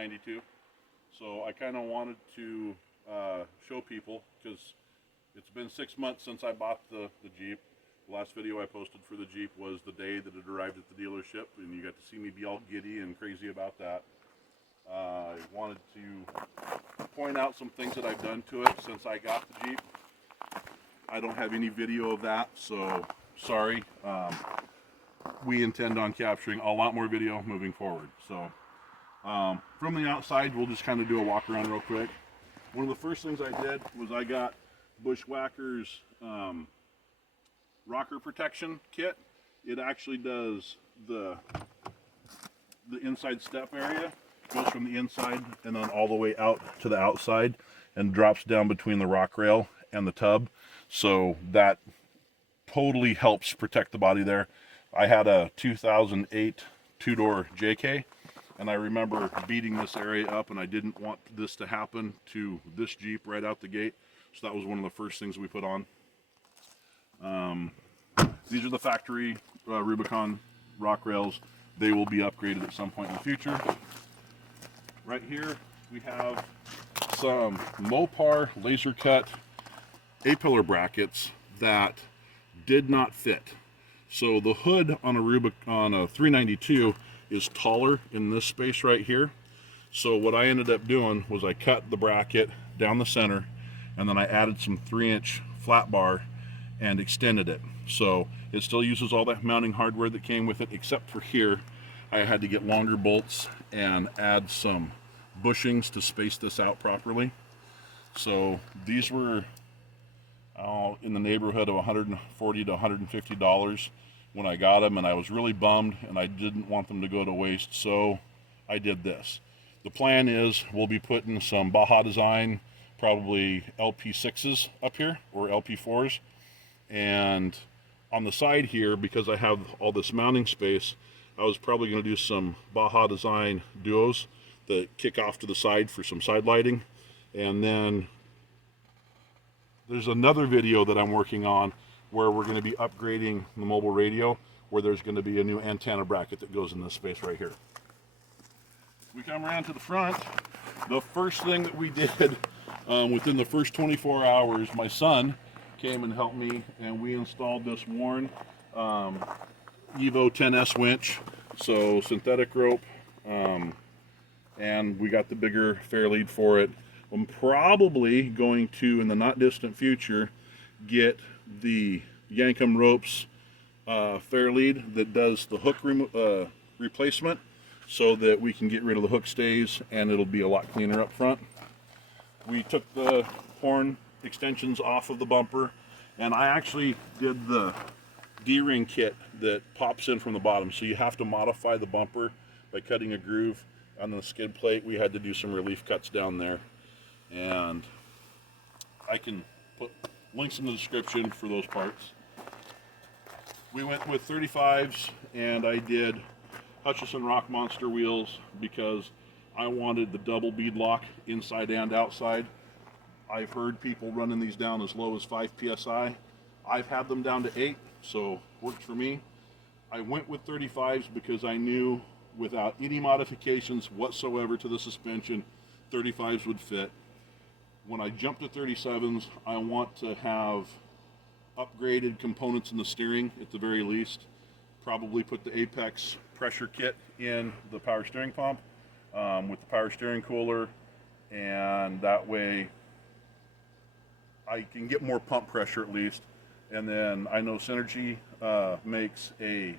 392. So I kind of wanted to show people, because it's been 6 months since I bought the Jeep. The last video I posted for the Jeep was the day that it arrived at the dealership, and you got to see me be all giddy and crazy about that. I wanted to point out some things that I've done to it since I got the Jeep. I don't have any video of that, so sorry. We intend on capturing a lot more video moving forward. So from the outside, we'll just kind of do a walk around real quick. One of the first things I did was I got Bushwhacker's rocker protection kit. It actually does the inside step area, goes from the inside and then all the way out to the outside and drops down between the rock rail and the tub. So that totally helps protect the body there. I had a 2008 two-door JK, and I remember beating this area up, and I didn't want this to happen to this Jeep right out the gate. So that was one of the first things we put on. These are the factory Rubicon rock rails. They will be upgraded at some point in the future. Right here we have some MOPAR laser cut A-pillar brackets that did not fit. So the hood on a 392 is taller in this space right here. So what I ended up doing was I cut the bracket down the center, and then I added some 3-inch flat bar and extended it. So it still uses all that mounting hardware that came with it, except for here I had to get longer bolts and add some bushings to space this out properly. So these were in the neighborhood of $140 to $150 when I got them, and I was really bummed, and I didn't want them to go to waste, so I did this. The plan is we'll be putting some Baja Design, probably LP6s up here, or LP4s, and on the side here, because I have all this mounting space, I was probably going to do some Baja Design duos that kick off to the side for some side lighting. And then there's another video that I'm working on where we're going to be upgrading the mobile radio, where there's going to be a new antenna bracket that goes in this space right here. We come around to the front. The first thing that we did within the first 24 hours, my son came and helped me, and we installed this Warren EVO 10S winch. So synthetic rope, and we got the bigger Fairlead for it. I'm probably going to, in the not distant future, get the Yankum Ropes Fairlead that does the hook replacement, so that we can get rid of the hook stays and it'll be a lot cleaner up front. We took the horn extensions off of the bumper, and I actually did the D-ring kit that pops in from the bottom, so you have to modify the bumper by cutting a groove on the skid plate. We had to do some relief cuts down there, and I can put links in the description for those parts. We went with 35s, and I did Hutchison Rock Monster wheels because I wanted the double bead lock inside and outside. I've heard people running these down as low as 5 psi. I've had them down to 8, so works for me. I went with 35s because I knew without any modifications whatsoever to the suspension, 35s would fit. When I jumped to 37s, I want to have upgraded components in the steering at the very least. Probably put the Apex pressure kit in the power steering pump with the power steering cooler, and that way I can get more pump pressure at least. And then I know Synergy makes a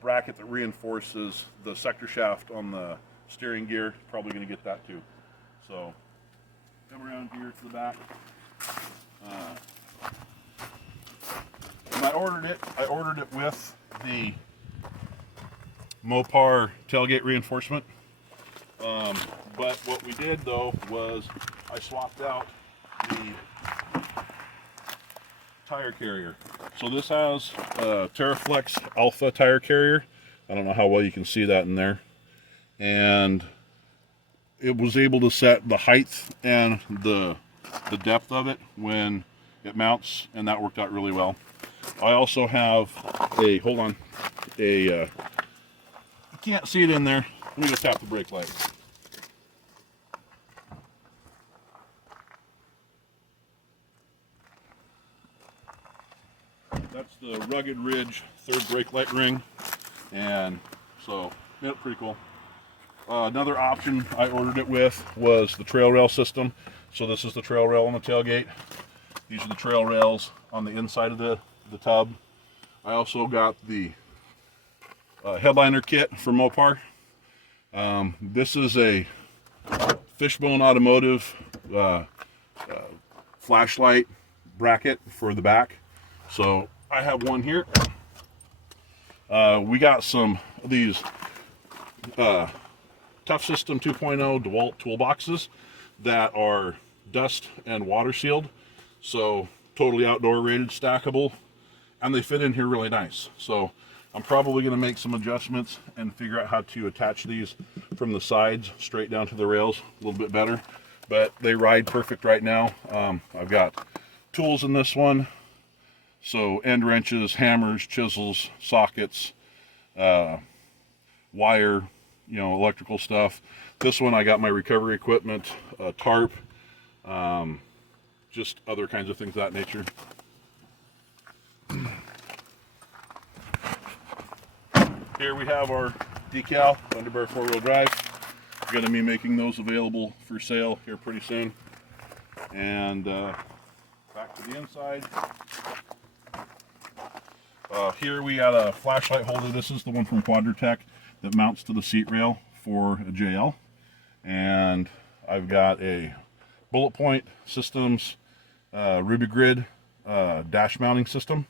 bracket that reinforces the sector shaft on the steering gear. Probably going to get that too. So come around here to the back. When I ordered it with the MOPAR tailgate reinforcement. But what we did though was I swapped out the tire carrier. So this has a Terraflex Alpha tire carrier. I don't know how well you can see that in there. And it was able to set the height and the depth of it when it mounts, and that worked out really well. I also have a, you can't see it in there, Let me go tap the brake light. That's the Rugged Ridge third brake light ring, and so yeah, pretty cool. Another option I ordered it with was the trail rail system. So this is the trail rail on the tailgate. These are the trail rails on the inside of the tub. I also got the headliner kit from MOPAR. This is a Fishbone Automotive flashlight bracket for the back. So I have one here. We got some of these Tough System 2.0 DeWalt toolboxes that are dust and water sealed, so totally outdoor rated, stackable, and they fit in here really nice. So I'm probably going to make some adjustments and figure out how to attach these from the sides straight down to the rails a little bit better, but they ride perfect right now. I've got tools in this one, so end wrenches, hammers, chisels, sockets, wire, you know, electrical stuff. This one I got my recovery equipment, tarp, just other kinds of things of that nature. Here we have our decal Thunderbird 4-wheel drive. We're going to be making those available for sale here pretty soon. And back to the inside. Here we got a flashlight holder. This is the one from Quadratech that mounts to the seat rail for a JL. And I've got a Bullet Point Systems Ruby Grid dash mounting system.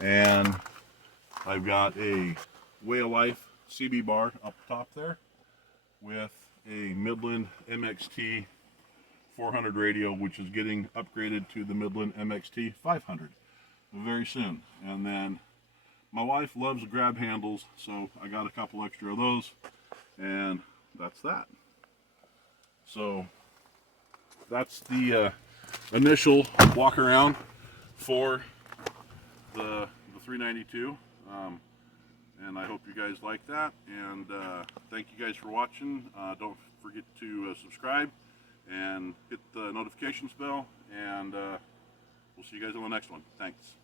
And I've got a Way of Life CB bar up top there with a Midland MXT 400 radio, which is getting upgraded to the Midland MXT 500 very soon. And then my wife loves grab handles, so I got a couple extra of those, and that's that. So that's the initial walk around for the 392, and I hope you guys like that, and thank you guys for watching. Don't forget to subscribe and hit the notifications bell, and we'll see you guys on the next one. Thanks.